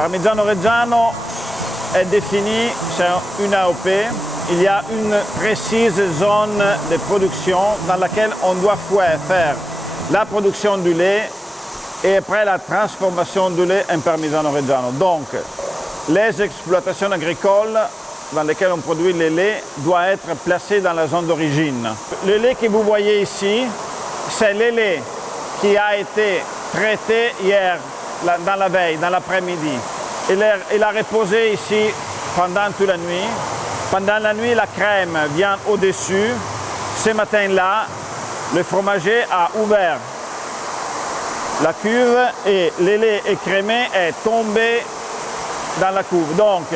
Parmigiano Reggiano est défini, c'est une AOP. Il y a une précise zone de production dans laquelle on doit faire la production du lait et après la transformation du lait en Parmigiano Reggiano. Donc, les exploitations agricoles dans lesquelles on produit le lait doivent être placées dans la zone d'origine. Le lait que vous voyez ici, c'est le lait qui a été traité hier, dans la veille, dans l'après-midi. Il a reposé ici pendant toute la nuit. Pendant la nuit, la crème vient au-dessus. Ce matin-là, le fromager a ouvert la cuve et le lait écrémé est tombé dans la cuve. Donc,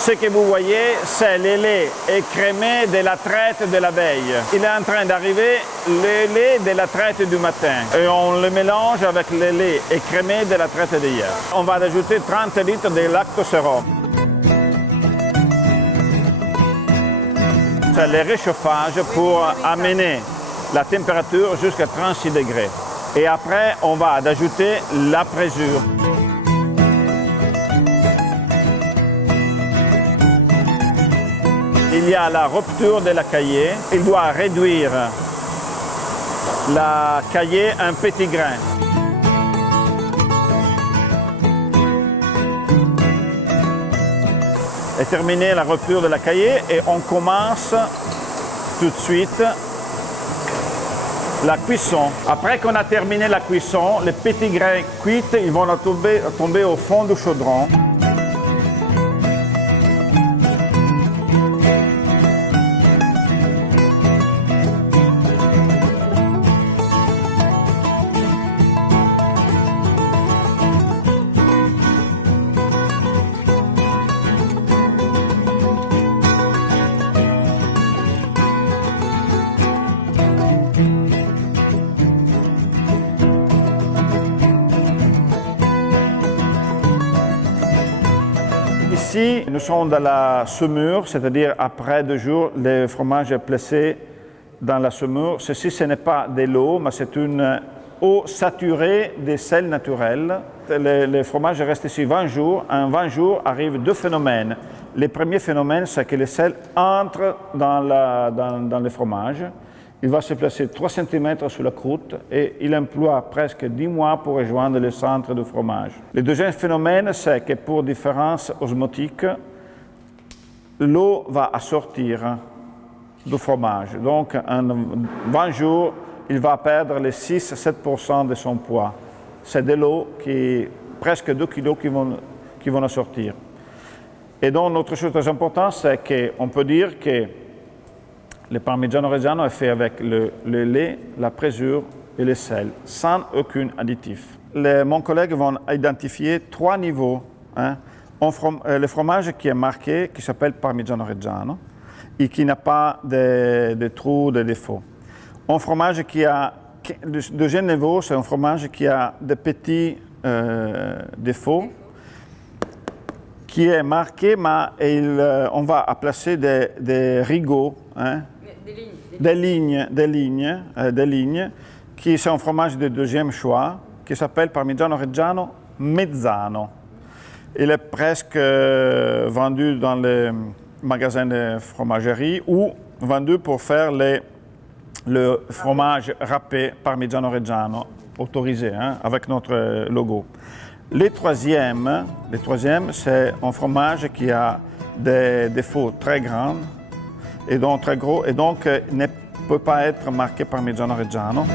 ce que vous voyez, c'est le lait écrémé de la traite de la veille. Il est en train d'arriver le lait de la traite du matin et on le mélange avec le lait écrémé de la traite d'hier. On va ajouter 30 litres de lactosérum. C'est le réchauffage pour amener la température jusqu'à 36 degrés. Et après, on va ajouter la présure. Il y a la rupture de la caillée. Il doit réduire la caillée en petits grains. Et terminer la rupture de la caillée et on commence tout de suite la cuisson. Après qu'on a terminé la cuisson, les petits grains cuits, ils vont tomber au fond du chaudron. Ici, nous sommes dans la saumure, c'est-à-dire après 2 jours, le fromage est placé dans la saumure. Ceci, ce n'est pas de l'eau, mais c'est une eau saturée de sel naturel. Le fromage reste ici 20 jours. En 20 jours arrivent 2 phénomènes. Le premier phénomène, c'est que le sel entre dans le fromage. Il va se placer 3 cm sous la croûte et il emploie presque 10 mois pour rejoindre le centre du fromage. Le deuxième phénomène, c'est que pour différence osmotique, l'eau va sortir du fromage. Donc, en 20 jours, il va perdre les 6-7% de son poids. C'est de l'eau qui presque 2 kg qui vont sortir. Et donc, notre chose très importante, c'est qu'on peut dire que le Parmigiano Reggiano est fait avec le lait, la présure et le sel, sans aucun additif. Mon collègue va identifier 3 niveaux. Le fromage qui est marqué, qui s'appelle Parmigiano Reggiano, et qui n'a pas de trous, de défauts. Un fromage qui a, le deuxième niveau, c'est un fromage qui a des petits défauts, qui est marqué, mais on va placer des rigots, des lignes, qui sont un fromage de deuxième choix, qui s'appelle Parmigiano Reggiano Mezzano. Il est presque vendu dans les magasins de fromagerie ou vendu pour faire le fromage râpé Parmigiano Reggiano, autorisé, avec notre logo. Le troisième, c'est un fromage qui a des défauts très grands et donc très gros, et donc ne peut pas être marqué Parmigiano Reggiano.